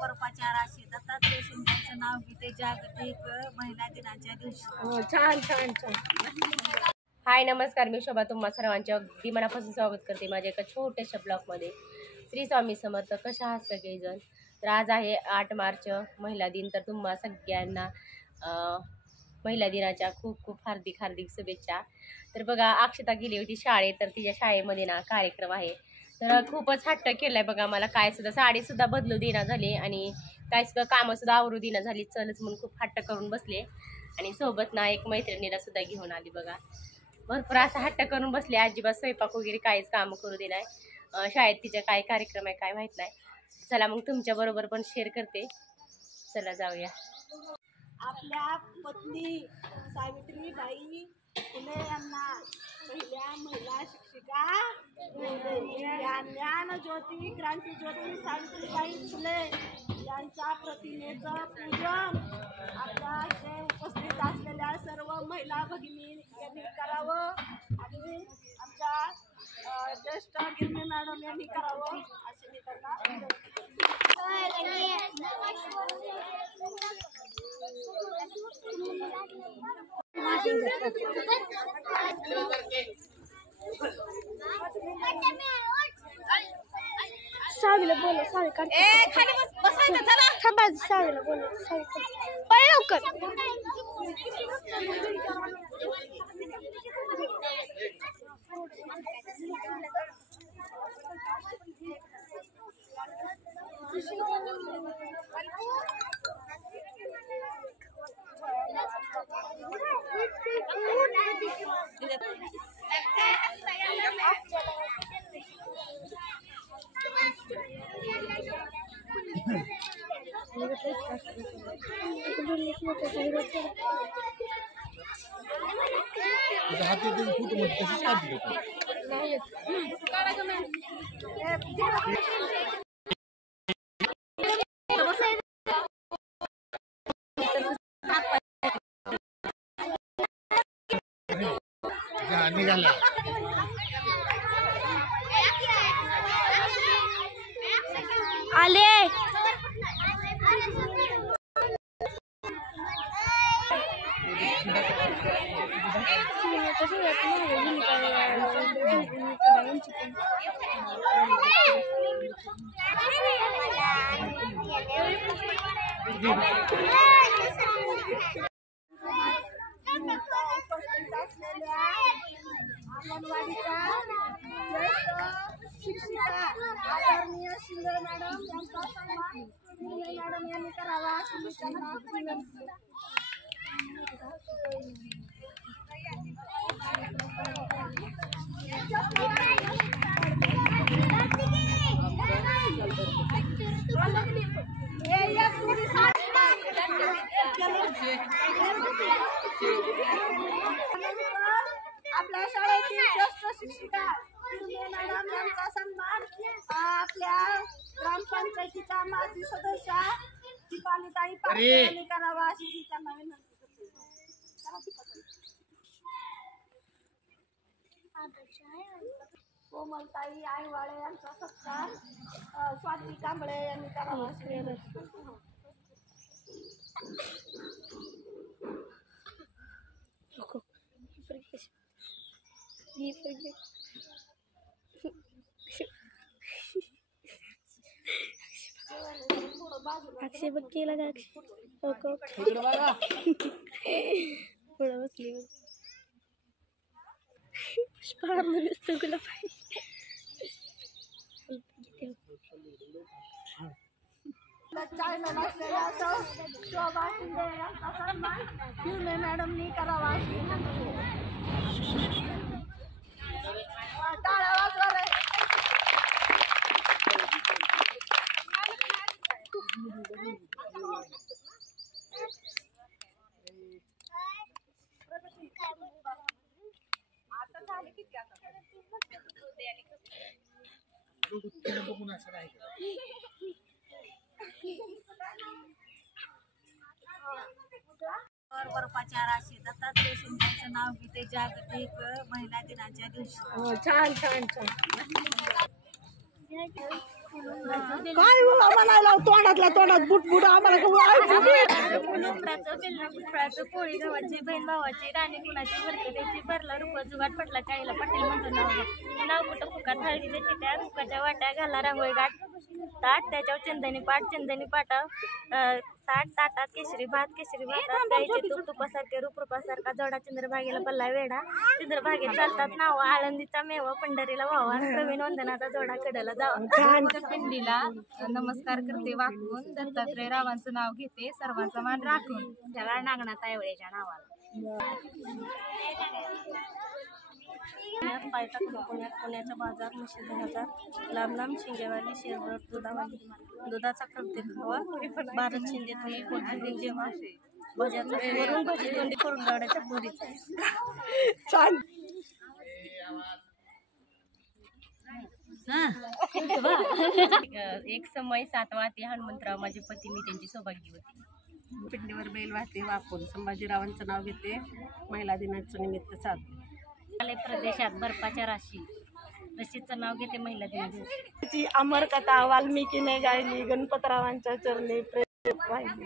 बर्फाच्या राशी दत्तात्रय शिंदेचं नाव घेते जागतिक महिला दिनाच्या दिवशी. छान छान छान. हाय नमस्कार, मी शोभा तुम्हा सर्वांचे अगदी मनापासून स्वागत करते माझ्या एका छोट्याशा ब्लॉगमध्ये. श्री स्वामी समर्थ. कशा आहात सगळेजण? तर आज आहे 8 मार्च महिला दिन. तर तुम्हा सगळ्यांना महिला दिनाच्या खूप खूप हार्दिक हार्दिक शुभेच्छा. तर बघा, अक्षता गेली होती शाळेत, तर तिच्या शाळेमध्ये ना कार्यक्रम आहे. तर खूपच हट्ट केलाय बघा. मला काय सुद्धा साडीसुद्धा बदलू देना झाली आणि काय सुद्धा कामंसुद्धा आवरू देना झाली. चलच म्हणून खूप हट्ट करून बसले आणि सोबत ना एक मैत्रिणीला सुद्धा घेऊन आली बघा. भरपूर असं हट्ट करून बसले. अजिबात स्वयंपाक वगैरे काहीच कामं करू दे नाही. शाळेत तिच्या काय कार्यक्रम आहे काय माहीत नाही. चला मग तुमच्या बरोबर पण शेअर करते. चला जाऊया. आपल्या पत्नी सावित्रीबाई फुले यांना पहिल्या महिला शिक्षिका, ज्ञान ज्योती क्रांती ज्योती सावित्रीबाई फुले यांच्या प्रतिमेचं पूजन आपल्या इथे उपस्थित असलेल्या सर्व महिला भगिनी यांनी करावं आणि आमच्या ज्येष्ठ गिरणे मॅडम यांनी करावं असे मी त्यांना सावीला बोल. सावी काढ. खाली बसायचं. चला थांबा. सावीला बोल. सावी पळे लवकर. आले. उपस्थित असलेल्या अंगणवाडीच्या ज्येष्ठ शिक्षिका आदरणीय शिंदे मॅडम यांचा सन्मान शिंदे मॅडम यांनी करावा अशी मी त्यांना विनंती. आपल्या शाळेतील ज्येष्ठ शिक्षिका शिंदे मॅडम यांचा सन्मान आपल्या ग्रामपंचायतीच्या माजी सदस्या दीपालीताई पाटील यांनी करावा अशी मी त्यांना विनंती करते. कोमलताई आईवाळे यांचा सत्कार स्वाती कांबळे यांनी करावा अशी विनंती. अक्षय बघ केला का? पुढं बसली पुष्पा म्हणून तुला पाहिजे. चॅनल असलेल्या शोभा शिंदे यांचा सन्मान शिंदे मॅडमनी करावा अशी टाळ्या वाजवा रे. आता झाले किती आता बर्फाच्या राशी दत्तात्रय शिंदेचं नाव घेते जागतिक महिला दिनाच्या दिवशी. छान छान छान. काय हो, आम्हाला लाव तोंडातल्या तोंडात बुटबुट आम्हाला फुलफळाचं पोळी गव्हाची बहीण भावाची राणी कुणाची भरकटाची भरला रुपा जुगाट पटला काहीला पाटील म्हणतो नाव कुठं फुकाट हळदीच्या चिट्या फुकाच्या वाट्या घाला रांगोळी गाठ ताट त्याच्यावर चंदनी पाटा ताट ताटात केशरी भातात गाईचे तुपासारखे रूपरूपासारखा जोडा चंद्रभागेला पल्ला वेढा चंद्रभागेत चालतात नाव आळंदीचा मेवा पंढरीला व्हावा प्रवीण वंदनाचा जोडा कडेला जावा पिंडीला नमस्कार करते वाकून दत्तात्रय रावांचं नाव घेते सर्वांचा मान राखून त्याला नागनाथ आयवळेच्या नावाला पुण्याचा बाजार म्हशी 2000 लांब लांब शिंगेवाली शेरभर दुधाचा करते खावा भारत शिंदे तुम्ही कोणती जेव्हा भज्याचा वरून भजी तोंडी करून गाड्याच्या पोरीचा छान एक समय 7 वाते हनुमंतराव माझे पती मी त्यांची सौभाग्य होती. पिंडीवर बैल वाहते वाकून संभाजीरावांचं नाव घेते महिला दिनाचं निमित्त साधते. प्रदेशात बर्फाच्या राशी रशीचं नाव घेते महिला दिनाची अमर कथा वाल्मिकीने गायली गणपतरावांच्या चरणी प्रेरित वाहिली.